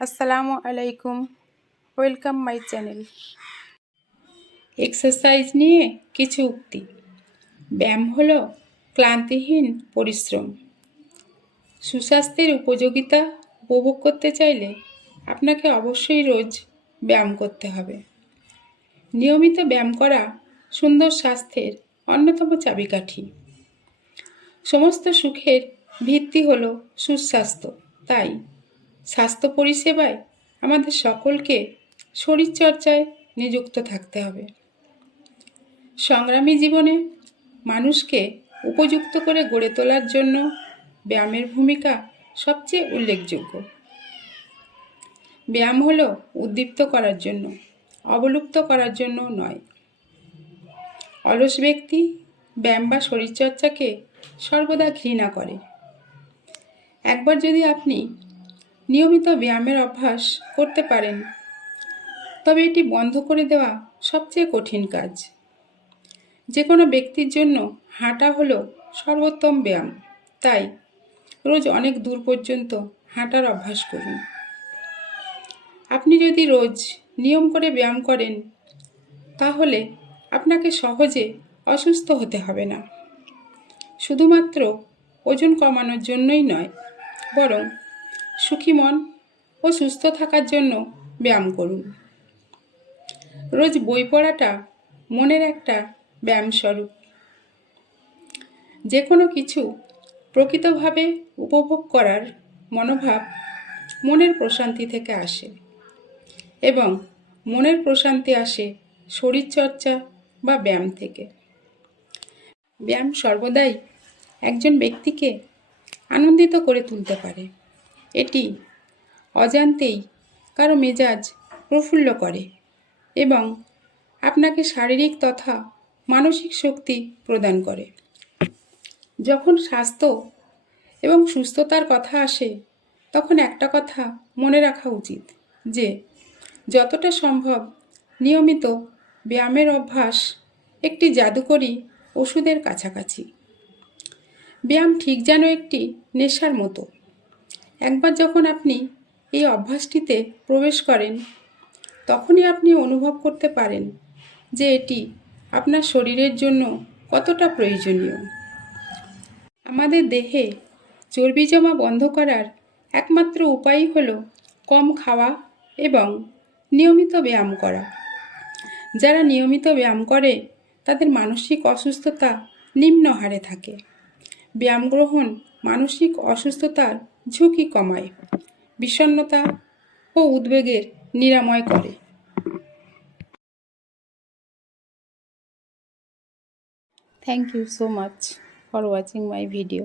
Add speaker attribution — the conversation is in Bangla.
Speaker 1: আসসালামু আলাইকুম। ওয়েলকাম মাই চ্যানেল
Speaker 2: এক্সারসাইজ নিয়ে কিছু উক্তি। ব্যায়াম হলো ক্লান্তিহীন পরিশ্রম। সুস্বাস্থ্যের উপযোগিতা উপভোগ করতে চাইলে আপনাকে অবশ্যই রোজ ব্যায়াম করতে হবে। নিয়মিত ব্যায়াম করা সুন্দর স্বাস্থ্যের অন্যতম চাবিকাঠি। সমস্ত সুখের ভিত্তি হলো সুস্বাস্থ্য, তাই স্বাস্থ্য পরিষেবায় আমাদের সকলকে শরীরচর্চায় নিযুক্ত থাকতে হবে। সংগ্রামী জীবনে মানুষকে উপযুক্ত করে গড়ে তোলার জন্য ব্যায়ামের ভূমিকা সবচেয়ে উল্লেখযোগ্য। ব্যায়াম হলো উদ্দীপ্ত করার জন্য, অবলুপ্ত করার জন্য নয়। অলস ব্যক্তি ব্যায়াম বা শরীরচর্চাকে সর্বদা ঘৃণা করে। একবার যদি আপনি নিয়মিত ব্যায়ামের অভ্যাস করতে পারেন। তবে এটি বন্ধ করে দেওয়া সবচেয়ে কঠিন কাজ। যে কোনো ব্যক্তির জন্য হাঁটা হলো সর্বোত্তম ব্যায়াম। তাই রোজ অনেক দূর পর্যন্ত হাঁটার অভ্যাস করুন। আপনি যদি রোজ নিয়ম করে ব্যায়াম করেন, তাহলে আপনাকে সহজে অসুস্থ হতে হবে না। শুধুমাত্র ওজন কমানোর জন্যই নয়, বরং সুখী মন ও সুস্থ থাকার জন্য ব্যায়াম করুন। রোজ বই পড়াটা মনের একটা ব্যায়াম স্বরূপ। যে কোনো কিছু প্রকৃতভাবে উপভোগ করার মনোভাব মনের প্রশান্তি থেকে আসে এবং মনের প্রশান্তি আসে শরীরচর্চা বা ব্যায়াম থেকে। ব্যায়াম সর্বদাই একজন ব্যক্তিকে আনন্দিত করে তুলতে পারে। এটি অজান্তেই কারও মেজাজ প্রফুল্ল করে এবং আপনাকে শারীরিক তথা মানসিক শক্তি প্রদান করে। যখন স্বাস্থ্য এবং সুস্থতার কথা আসে, তখন একটা কথা মনে রাখা উচিত যে, যতটা সম্ভব নিয়মিত ব্যায়ামের অভ্যাস একটি জাদুকরী ওষুধের কাছাকাছি। ব্যায়াম ঠিক যেন একটি নেশার মতো। একবার যখন আপনি এই অভ্যাসটিতে প্রবেশ করেন, তখনই আপনি অনুভব করতে পারেন যে এটি আপনার শরীরের জন্য কতটা প্রয়োজনীয়। আমাদের দেহে চর্বি জমা বন্ধ করার একমাত্র উপায়ই হল কম খাওয়া এবং নিয়মিত ব্যায়াম করা। যারা নিয়মিত ব্যায়াম করে, তাদের মানসিক অসুস্থতা নিম্ন হারে থাকে। ব্যায়াম গ্রহণ মানসিক অসুস্থতার ঝুঁকি কমায় বিষণ্নতা ও উদ্বেগের নিরাময় করে।
Speaker 1: Thank you so much for watching my video